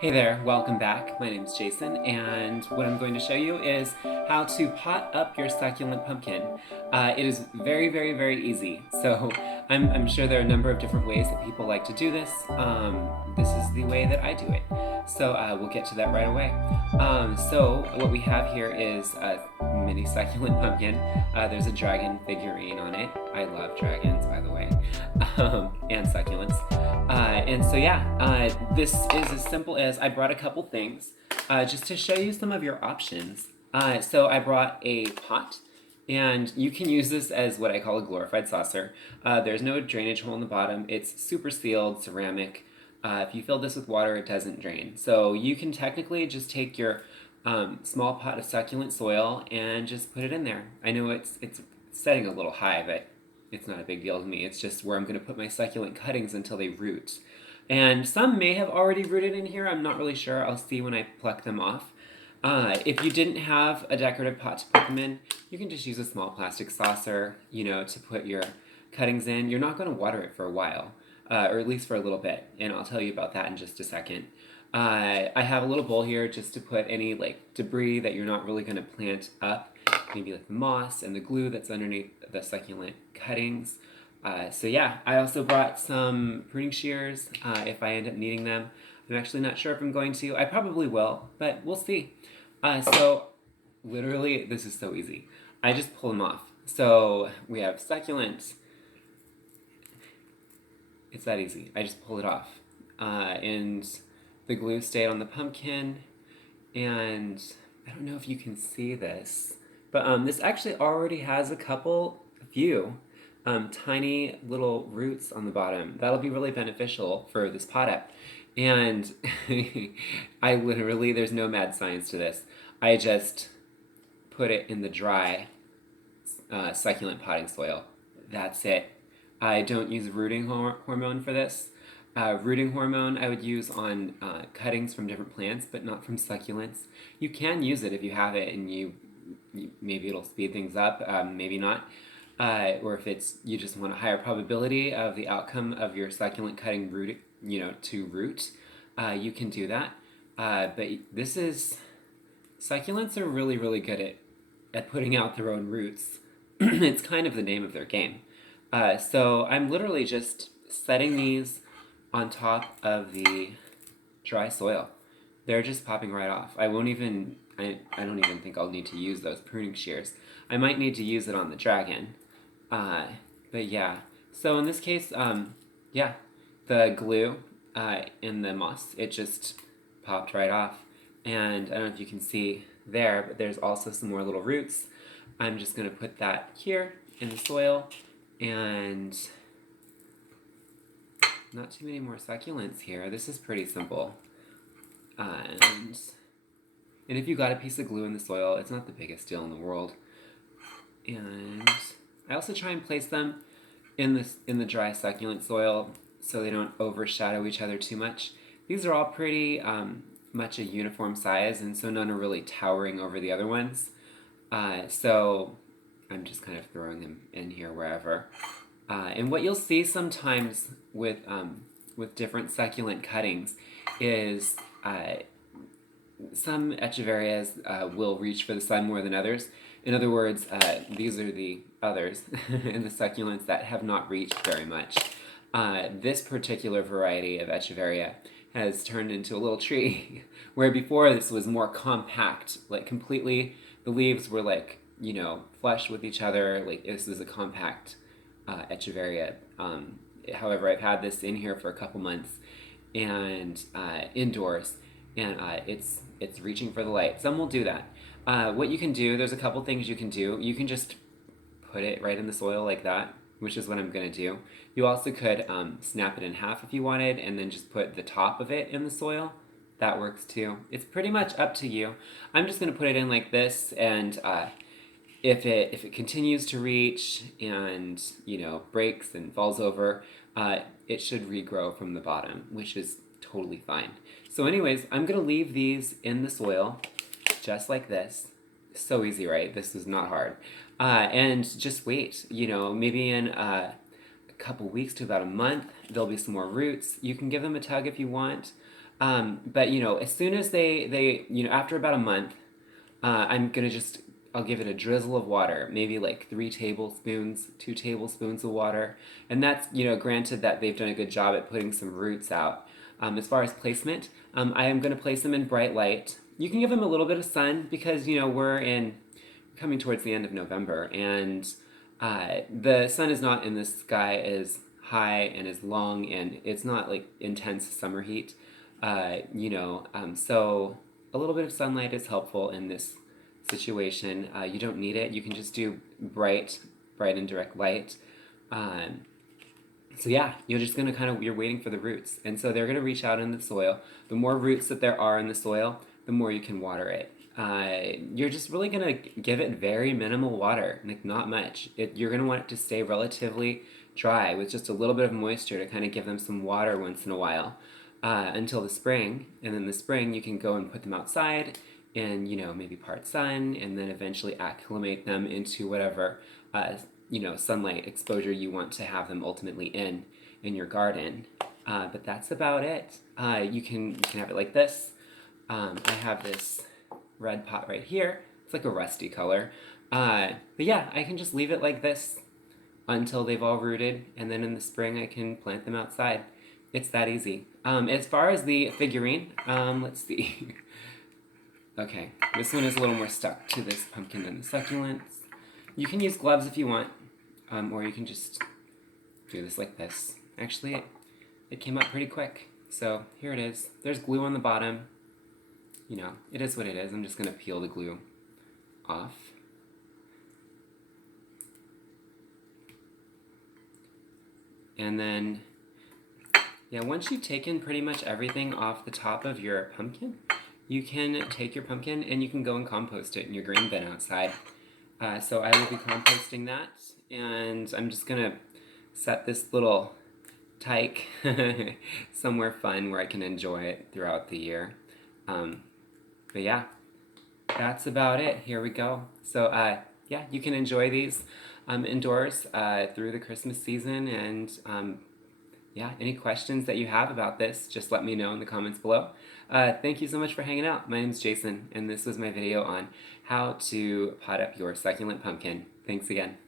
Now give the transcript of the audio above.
Hey there, welcome back. My name's Jason, and what I'm going to show you is how to pot up your succulent pumpkin. It is very, very, very easy. So I'm sure there are a number of different ways that people like to do this. This is the way that I do it. So we'll get to that right away. So what we have here is a mini succulent pumpkin. There's a dragon figurine on it. I love dragons, by the way, and succulents. And so yeah, this is as simple as I brought a couple things just to show you some of your options. So I brought a pot, and you can use this as what I call a glorified saucer. There's no drainage hole in the bottom. It's super sealed ceramic. If you fill this with water, it doesn't drain. So you can technically just take your small pot of succulent soil and just put it in there. I know it's setting a little high, but it's not a big deal to me. It's just where I'm going to put my succulent cuttings until they root. And some may have already rooted in here. I'm not really sure. I'll see when I pluck them off. If you didn't have a decorative pot to put them in, you can just use a small plastic saucer, to put your cuttings in. You're not going to water it for a while, or at least for a little bit, and I'll tell you about that in just a second. I have a little bowl here just to put any debris that you're not really going to plant up, maybe like the moss and the glue that's underneath the succulent cuttings. So yeah, I also brought some pruning shears if I end up needing them. I'm actually not sure if I'm going to. I probably will, but we'll see. So literally, this is so easy. I just pull them off. So we have succulent. It's that easy. I just pull it off. And the glue stayed on the pumpkin. And I don't know if you can see this, but this actually already has a few tiny little roots on the bottom. That'll be really beneficial for this pot up. And there's no mad science to this. I just put it in the dry succulent potting soil. That's it. I don't use rooting hormone for this. Rooting hormone I would use on cuttings from different plants, but not from succulents. You can use it if you have it, and maybe it'll speed things up, maybe not. Or if you just want a higher probability of the outcome of your succulent cutting root, to root, you can do that. But succulents are really, really good at putting out their own roots. It's kind of the name of their game. So I'm literally just setting these on top of the dry soil. They're just popping right off. I don't even think I'll need to use those pruning shears. I might need to use it on the dragon. But yeah. So in this case, yeah, the glue in the moss, it just popped right off. And I don't know if you can see there, but there's also some more little roots. I'm just going to put that here in the soil, and not too many more succulents here. This is pretty simple. And if you got a piece of glue in the soil, it's not the biggest deal in the world. And I also try and place them in the dry succulent soil so they don't overshadow each other too much. These are all pretty much a uniform size, and so none are really towering over the other ones. So I'm just kind of throwing them in here wherever. And what you'll see sometimes with different succulent cuttings is some echeverias will reach for the sun more than others. In other words, these are the others in the succulents that have not reached very much. This particular variety of echeveria has turned into a little tree, where before this was more compact, completely, the leaves were flush with each other, this is a compact echeveria. However, I've had this in here for a couple months, and indoors, and it's reaching for the light. Some will do that. What you can do, there's a couple things you can do. You can just put it right in the soil like that, which is what I'm going to do. You also could snap it in half if you wanted, and then just put the top of it in the soil. That works too. It's pretty much up to you. I'm just going to put it in like this, and if it continues to reach and breaks and falls over, it should regrow from the bottom, which is totally fine. So anyways, I'm going to leave these in the soil just like this. So easy, right? This is not hard. And just wait, maybe in a a couple weeks to about a month, there'll be some more roots. You can give them a tug if you want. But as soon as after about a month, I'm gonna I'll give it a drizzle of water, maybe like 3 tablespoons, 2 tablespoons of water. And that's, granted that they've done a good job at putting some roots out. As far as placement, I am gonna place them in bright light. You can give them a little bit of sun because, we're coming towards the end of November, and the sun is not in the sky as high and as long, and it's not like intense summer heat. So a little bit of sunlight is helpful in this situation. You don't need it. You can just do bright and direct light. Um, so yeah, you're just gonna you're waiting for the roots, and so they're gonna reach out in the soil. The more roots that there are in the soil, the more you can water it. You're just really gonna give it very minimal water, like not much. You're gonna want it to stay relatively dry with just a little bit of moisture to kind of give them some water once in a while until the spring. And then the spring, you can go and put them outside and maybe part sun, and then eventually acclimate them into whatever sunlight exposure you want to have them ultimately in your garden. But that's about it. You can have it like this. I have this red pot right here. It's like a rusty color. But yeah, I can just leave it like this until they've all rooted, and then in the spring I can plant them outside. It's that easy. As far as the figurine, let's see. Okay, this one is a little more stuck to this pumpkin than the succulents. You can use gloves if you want, or you can just do this like this. Actually, it came up pretty quick. So here it is. There's glue on the bottom. It is what it is. I'm just going to peel the glue off. And then, once you've taken pretty much everything off the top of your pumpkin, you can take your pumpkin and you can go and compost it in your green bin outside. So I will be composting that, and I'm just going to set this little tyke somewhere fun where I can enjoy it throughout the year. But yeah, that's about it. Here we go. So you can enjoy these indoors through the Christmas season, and any questions that you have about this, just let me know in the comments below. Thank you so much for hanging out. My name's Jason, and this was my video on how to pot up your succulent pumpkin. Thanks again.